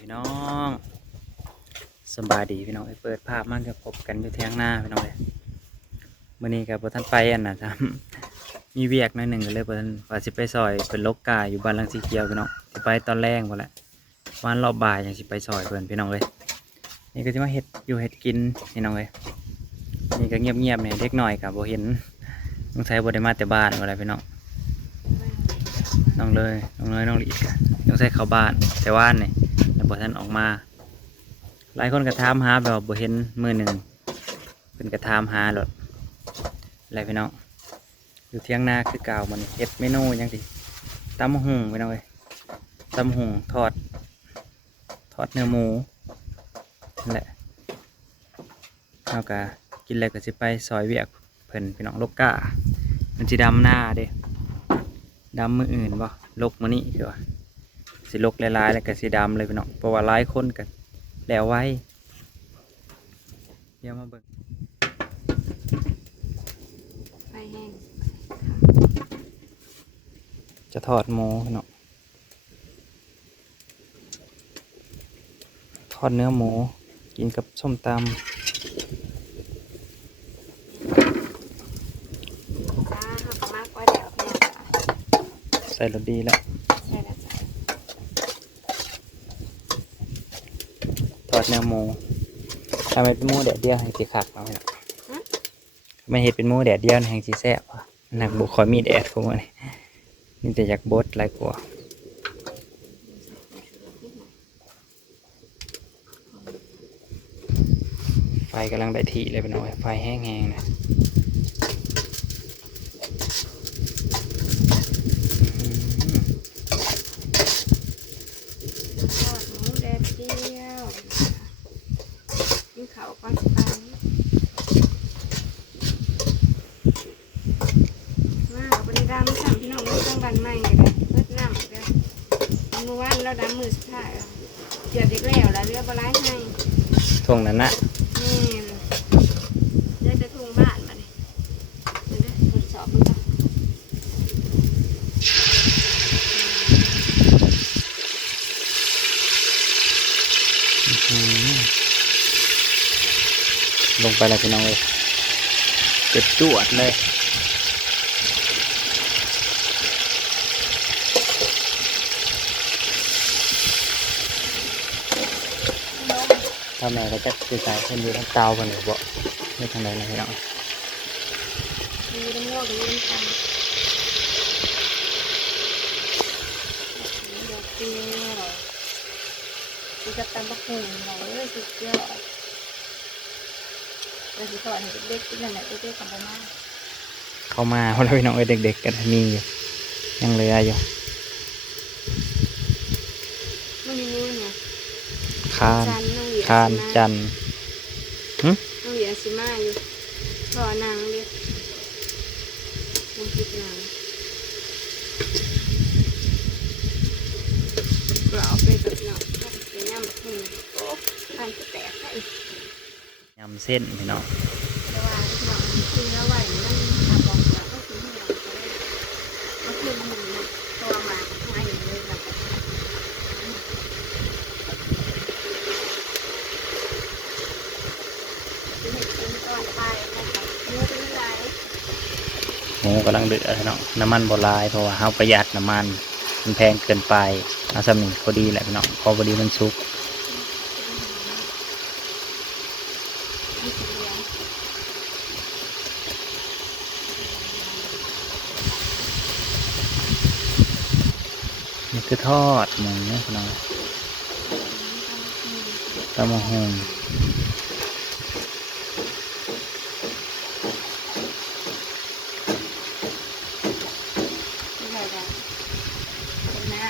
พี่น้องสบายดีพี่น้องเอ้เปิดภาพมันจะพบกันอยู่เที่ยงหน้าพี่น้องเลยมื่อนี้กับบท่านไปอันนะครับมีเวียกน้อยหนึ่งก็เลยบท่านว่าสิไปซอยเป็นลกกาอยู่บ้านลังสีเขียวพี่น้องสิไปตอนแรกหมดและวันรอบบ่ายยังสิไปซอยเพื่อนพี่น้องเลยนี่ก็จะมาเห็ดอยู่เห็ดกินพี่น้องเลยนี่ก็เงียบๆเนี่ยเล็กหน่อยกับโบเห็นต้องใช้บได้มาแต่บ้านอะไรพี่น้องน้องเลยน้องเลยน้องหลีกอะต้องใช้เข้าบ้านแต่ว่านเนี่ย บท่านออกมา หลายคนก็ถามหาแบบบ่เห็นมือหนึ่งเป็นกระถามหาหลดอะไรพี่น้องอยู่เที่ยงนาคือเก่ามันเฮ็ดเมนูยังสิตำหุงพี่น้องเอ้ยตำหุงทอด ทอดเนื้อหมูนั่นแหละเอากะกินอะไรก็สิไปซอยเวียกเพิ่นพี่น้องลกกามันสิดำหน้าเด้ดำมืออื่นบ่ลกมานี่คือว่า สิลกหลายๆแล้วก็สิดำเลยพี่น้องเพราะว่าหลายคนกันแล้วไว้เดี๋ยวมาเบิ่งไฟแห้งจะทอดหมูเนาะทอดเนื้อหมูกินกับส้มตจ้าข้าวกะมากก็เดี๋ยวพี่น้องจ้ะำใส่รสดีแล้วใช่แล้วจ้ะ ทอ ดเนื้อหมูทำไมเป็นมูแดดเดียวแห่งสีขักเอาไว้นะไม่เห็นเป็นมูแดดเดียวแห่งสีแซ่บวะหนักบุคอยมีแดดพวกมันนี่แต่อยากบดหลายกว่าไฟกำลังได้ที่เลยเป็นเอาไว้ไฟแห้งๆนะอืม ทอดหมูแดดเดียวกินข้าวก่อนไปมาเอาไปดำสั่งพี่น้องไม่ต้องบันใหม่เลยเลิศน้ำเลย เมื่อวานเราดำมือสุดท้ายแล้วเกือบจะแล้วแล้วเรือปลาไหลให้ทงนั้นนะนี่เดี๋ยวจะทุ่งบ้านมาดิเดี๋ยวทดสอบมันก่อนอืมลงไปแล้วพี่น้องเลยเกิดจวดเลย ถ้าแม่ก็จะคือสายเส้นอยู่ทั้งเตากันหรือบ่ไม่ทางใดนนะพี่น้องมีน้ำงอกมีน้ำตาลเดี๋ยวกินหรอกินกับตำบักหุ่งเหรอเอ้ยสุดยอดเราสิสอนให้เด็กๆกินนั่นแหละเด็กๆกับไปมากเข้ามาเพราะเราพี่น้องเอ้ยเด็ก ๆกันมีอยู่ยังเหลืออยู่ไม่มีมือเนี่ยคาน จันน้องเหลียคานจันทร์น้องเหลียสิมาอยู่ต่อนางเด็กน้องคิดนางเราเอาไปกับน้องถ้าเป็นย่ำบักหุ่งโอ้ขันจะแตกให้ยำเส้นพี่น้องแต่ว่าหนอนคือแล้วไหวมันทำบอกว่าก็คือเหนียวก็ได้ก็คือมันตัวมาไม่เลยแบบคือเห็ดเป็นตอนไปนะครับเนื้อเป็นไร หมู กำลังเดือดพี่น้องน้ำมันโบราณเพราะว่าเฮาประหยัดน้ำมันมันแพงเกินไปเอาสำนึงพอดีแหละพี่น้องพอพอดีมันสุกนี่สีเหลืองนี่คือทอดมูพี่น้องตะมะฮง ที่เราแบบเป็นหน้า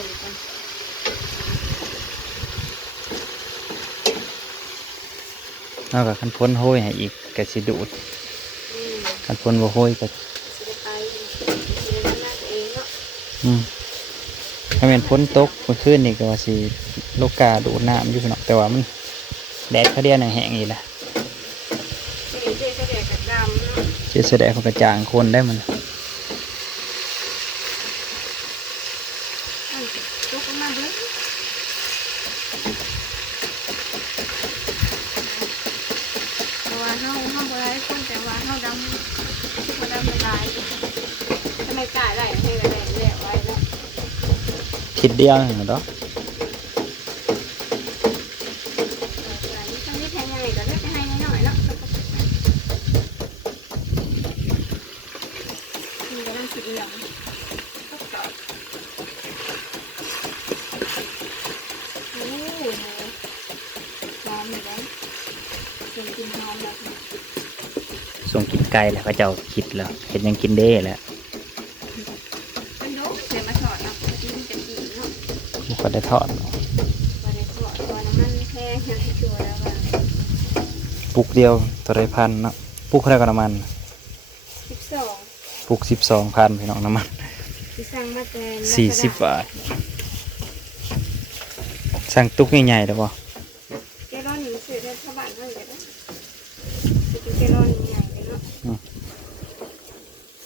คอยเห็นกันนอกจากคันพ้นโห้ยให้อีกกะสิดูดอืมคันพ้นบ่โห้ยก็สิได้ไปสิได้หน้าตัวเองเนาะอืมถ้าเป็นพ้นตกเมื่อคืนนี่ก็ว่าสิโลกาดูดน้ำอยู่พี่น้องแต่ว่ามันแดดเขาเดียวหนังแห้งอีกละไม่เห็นเจ๊ก็แดกกับดำเนาะเจะแสดงเขากระจ่างคนได้มัน อันลุกออกมาเฮ้ย ว่าเฮาเฮาบ่ได้คนแต่ว่าเฮาดำบ่ดำละลายทำไมกล้าได้ให้ละลายแล้วไว้แล้ว คิดเดียวเห็นเนาะ ต้องรีบแทงยังไงก็ได้ไปให้น้อยๆเนาะมันก็ต้องคิดเหลืองทดสอบโอ้โหหอมเล ยนะเป็นกินหอมแบบส่งกินไก่แล้วเขาเจ้าคิดแล้วเห็นยังกินเด้แหล้ว เป็นดกเดี๋ยวมาถอดเนาะที่มันจะกินเนาะ มัน ก็ได้ทอดวันนี้ถอดตัวน้ำมันแค่ยังให้ชัวร์แล้วว่าปุกเดียวตัวไรพันเนาะปุกเท่าไหร่กับน้ำมัน สิบสองปุกสิบสองพันพี่น้องน้ำมันที่สั่งมาแต่สี่สิบบาท สั่งตุกใหญ่ๆเด้อบ่ แกลลอนหนึ่งซื้อได้เท่าบาทเท่าไหร่ก็ได้ซื้อแกลลอนใหญ่เลยเนาะ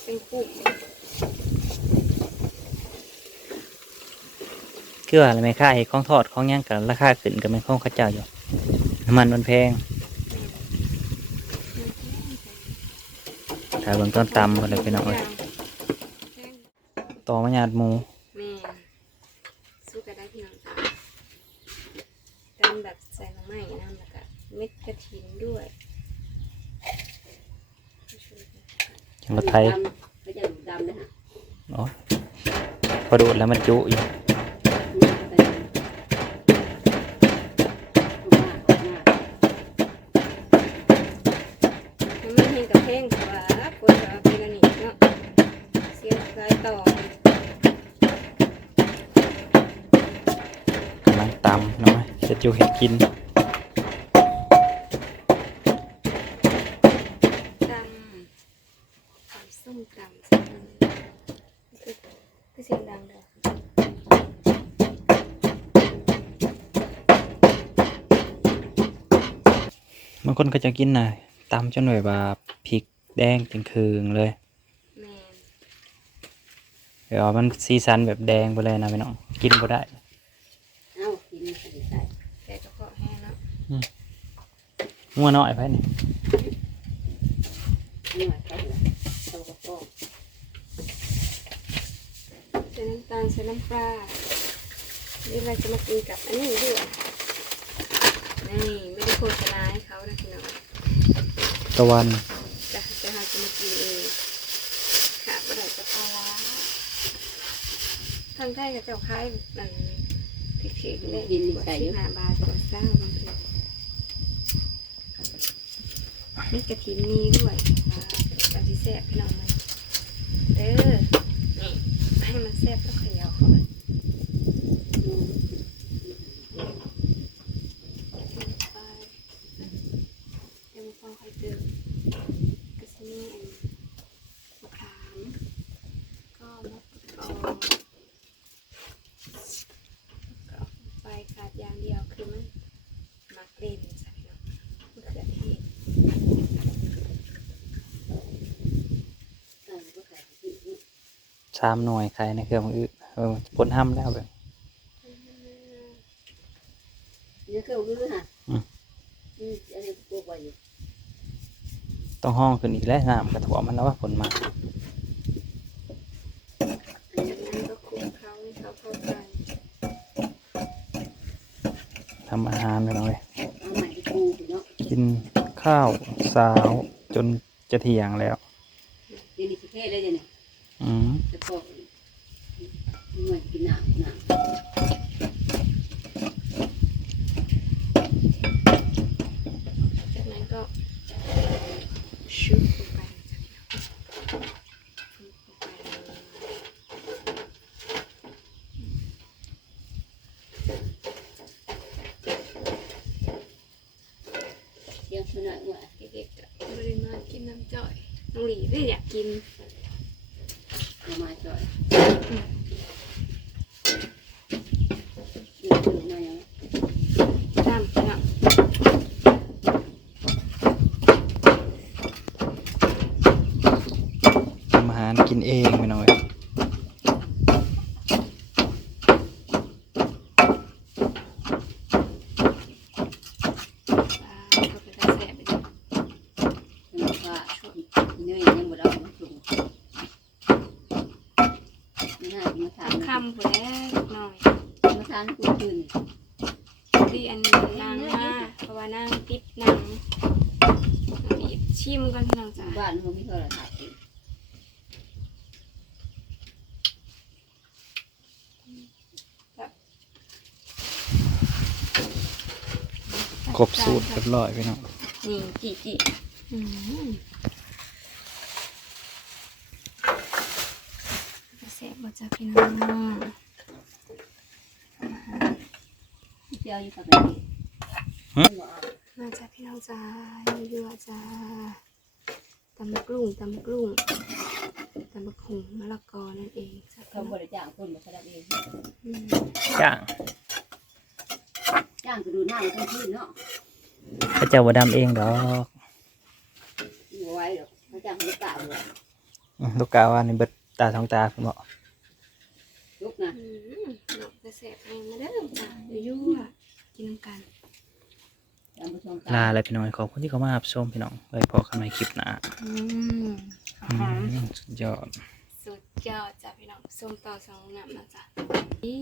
เป็นกุ้ง คือว่าอะไรไหมค่าเห็ดของทอดของหย่างกันราคาขึ้นกับแม่นของเข้าเจ้าอยู่น้ำมันมันแพงถ้าเบิ่งต้นตำก็เลยพี่น้องเอ้ยต่อมาหยาดหมูแม่สู้กันได้พี่น้องจ้าตำแบบใส่หน่อไม้นะแล้วก็เม็ดกระถินด้วยจังรถไทยก็จะดำเลยฮะเนาะพอดูดแล้วมันจุอยู่ กินตำตำส้มตำคือคือเสียงดังเด้อบางคนก็จะกินน่ะตำจนแบบว่าพริกแดงจนเคืองเลย แม่นเดี๋ยวมันซีซันแบบแดงไปเลยนะพี่น้อง กินบ่ได้ เอ้ากินใส่ใส่ แต่กระเพาะแห้งเนาะ งัวน้อยไปนี่หน่อยเขาเลยเขาก็ปอกใส่น้ำตาลใส่น้ำปลานี่เราจะมากินกับอันนี้ด้วยนี่ไม่ได้โฆษณาให้เขานะพี่น้องตะวันจะจะหาจะมากินเองขาดบ่ได้จะปลาร้าทางไทยกับเจ้าคล้ายมันพริกเขียวเลยสิบห้าบาทต่อเศร้าบางที นี่กระถิ่นมีด้วยอ่าเป็นที่แซ่บพี่น้องมันเด้อให้มันแซ่บต้องขยาก่อนไปเยวมาฟังใครเจอก็จะมีอันขามก็มะกอกก็ไปขาดอย่างเดียวคือมันมักเล่นใส่เนาะมะเขือเทศ เออก็ขายที่นี่ สามหน่วยใครในเครื่องมืออื่นเออผลห้ำแล้วแบบนี่ก็รู้ฮะอืมอืมอันนี้ปลูกไว้อยู่ต้องห้องขึ้นอีกแล้วน้ำกระถั่วมันแล้วว่าผลมาอันนั้นก็คลุกเขาให้เขาเข้ากันทำอาหารไปหน่อยเอาใหม่ที่ปลูกเนาะกินข้าวสาวจนจะเที่ยงแล้วเดี๋ยวนี้สิเทศเลยเดี๋ยวนี้ อืม จะปอกหน่วยกินน้ำน้ำ จากนั้นก็ชุบลงไปชุบลงไป เที่ยงคืนหน่อยว่า เด็กๆจะไม่ได้มากินน้ำจ่อยน้องหลีได้อยากกิน เอามาจ่อยเดี๋ยวคืนหน่อยเอา ตามเนาะ ทำอาหารกินเองไปหน่อย ปลาก็เป็นตาแสบไปดิ เนยยังบ่ได้เอามาส่งไม่น่าจะมาทาน คำผู้แรกหน่อย มาทานกูคืน ดีอันนี้นางมาเพราะว่านางติดหนังบีบชิมก่อนพี่น้องจ้า บ้านเขามีโทรศัพท์อีก ครบสูตรเรียบร้อยพี่น้องนี่จีจีอืมแซ่บบ่จ้าพี่น้องเจ้าอยู่กับไหนมาจ้าพี่น้องจ้าเยอะๆจ้าตำบักลุ่งตำบักลุ่งตำบักหุงมะละกอนั่นเองจ้าเขาบริจาคคนมาสลับเองอืมจ้าง จ้างก็ดูหน้าทั้งที่เนาะพระเจ้าบ่ดำเองดอกอยู่ไว้หรอกเขาจ้างเขาเปล่าเลยอืมลูกกาว่านี่เบิดตาสองตาคุณหมอลุกนะอืมเนาะจะแซ่บเองมาเด้อจ้ายั่วๆกินน้ำกันจำผู้ชมลาอะไรพี่น้องขอบคุณที่เข้ามารับชมพี่น้องไว้พอกันใหม่คลิปหน้าอืมหอือม มสุดยอด สุดยอดจ้ะพี่น้องส้มต่อสองน้ำนะจ๊ะอี